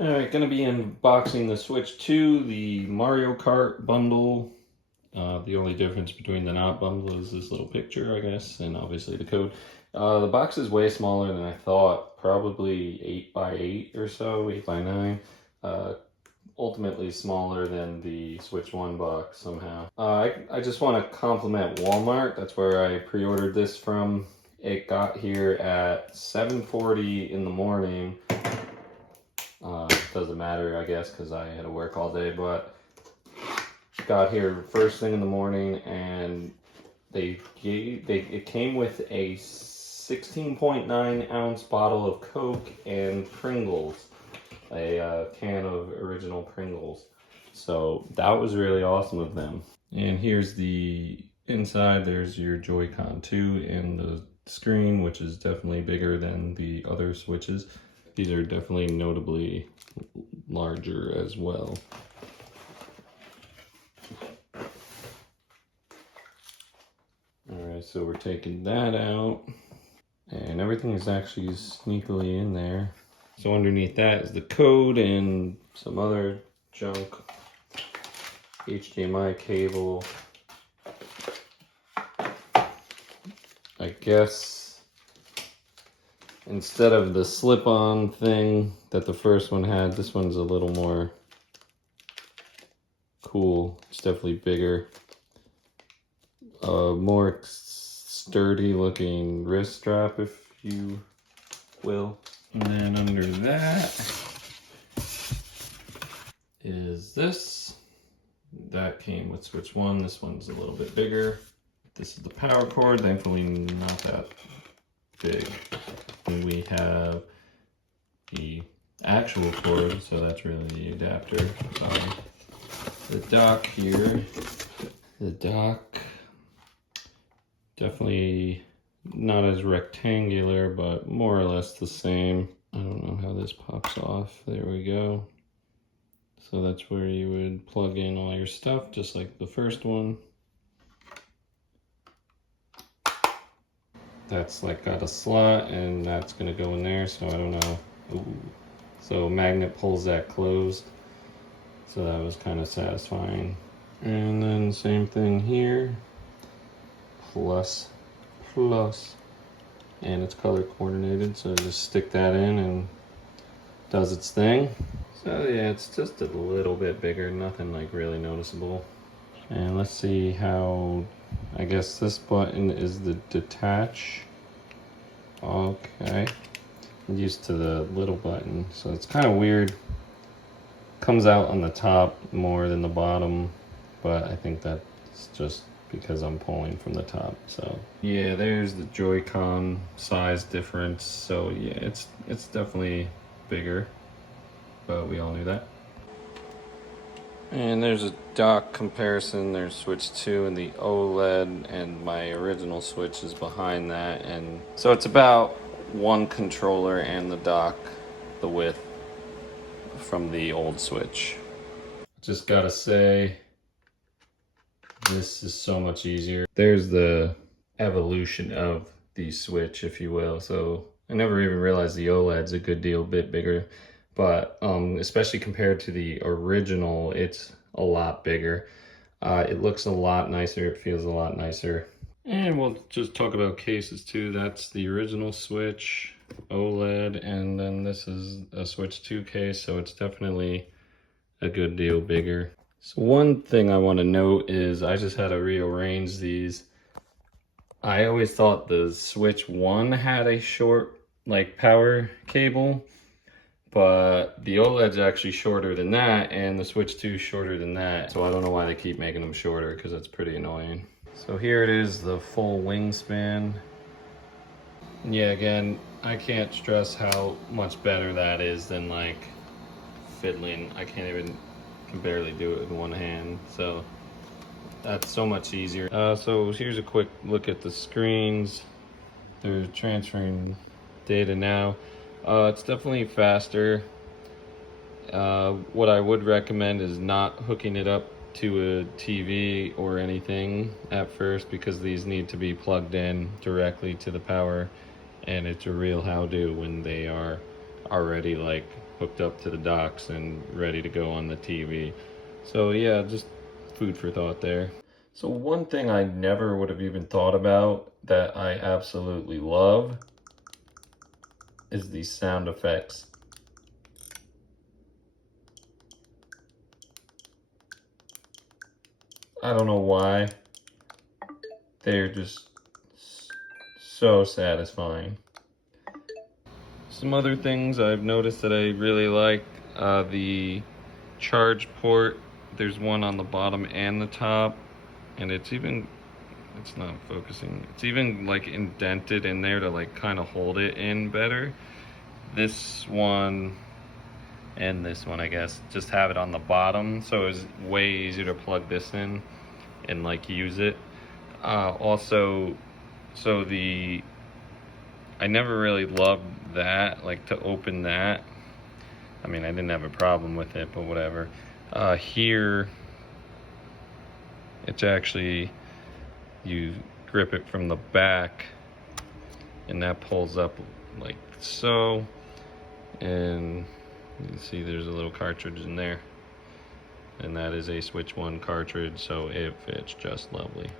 Alright, gonna be unboxing the Switch 2, the Mario Kart bundle. The only difference between the not bundle is this little picture, I guess, and obviously the code. The box is way smaller than I thought, probably 8 by 8 or so, 8 by 9. Ultimately smaller than the Switch 1 box somehow. I just want to compliment Walmart. That's where I pre-ordered this from. It got here at 7:40 in the morning. Doesn't matter, I guess, because I had to work all day, but got here first thing in the morning, and it came with a 16.9 ounce bottle of Coke and Pringles, a can of original Pringles. So that was really awesome of them. And here's the inside. There's your Joy-Con 2 and the screen, which is definitely bigger than the other Switches. These are definitely notably larger as well. Alright, so we're taking that out, and everything is actually sneakily in there. So underneath that is the code and some other junk. HDMI cable. I guess instead of the slip-on thing that the first one had, this one's a little more cool. It's definitely bigger. More sturdy looking wrist strap, if you will. And then under that is this. That came with Switch 1. This one's a little bit bigger. This is the power cord, thankfully not that big. And we have the actual cord, so that's really the adapter. The dock here. The dock, definitely not as rectangular, but more or less the same. I don't know how this pops off. There we go. So that's where you would plug in all your stuff, just like the first one. That's like got a slot, and that's gonna go in there, so I don't know. Ooh. So magnet pulls that closed. So that was kind of satisfying. And then same thing here. Plus. And it's color coordinated, so just stick that in and does its thing. So yeah, it's just a little bit bigger, nothing like really noticeable. And let's see how, I guess this button is the detach. Okay, I'm used to the little button, so it's kind of weird. Comes out on the top more than the bottom, but I think that's just because I'm pulling from the top. So yeah, there's the Joy-Con size difference. So yeah, it's definitely bigger, but we all knew that. And there's a dock comparison. There's Switch 2 and the OLED, and my original Switch is behind that. And so it's about one controller and the dock, the width from the old Switch. Just gotta say, this is so much easier. There's the evolution of the Switch, if you will. So I never even realized the OLED's a good deal bit bigger, but especially compared to the original, it's a lot bigger. It looks a lot nicer. It feels a lot nicer. And we'll just talk about cases too. That's the original Switch OLED, and then this is a Switch 2 case, so it's definitely a good deal bigger. So one thing I want to note is I just had to rearrange these. I always thought the Switch 1 had a short like power cable, but the OLED's actually shorter than that, and the Switch 2 is shorter than that. So I don't know why they keep making them shorter, because that's pretty annoying. So here it is, the full wingspan. Yeah, again, I can't stress how much better that is than like fiddling. I can barely do it with one hand, so that's so much easier. So here's a quick look at the screens. They're transferring data now. It's definitely faster. What I would recommend is not hooking it up to a TV or anything at first, because these need to be plugged in directly to the power, and it's a real how-do when they are already like hooked up to the docks and ready to go on the TV. So yeah, just food for thought there. So one thing I never would have even thought about that I absolutely love is these sound effects. I don't know why. They're just so satisfying. Some other things I've noticed that I really like, the charge port. There's one on the bottom and the top, and it's not focusing. It's even like indented in there to like kind of hold it in better. This one and this one, I guess, just have it on the bottom, so it's way easier to plug this in and like use it. Also, so I never really loved that, like to open that. I mean, I didn't have a problem with it, but whatever. Here, it's actually, you grip it from the back, and that pulls up like so. And you can see there's a little cartridge in there. And that is a Switch 1 cartridge, so it fits just lovely.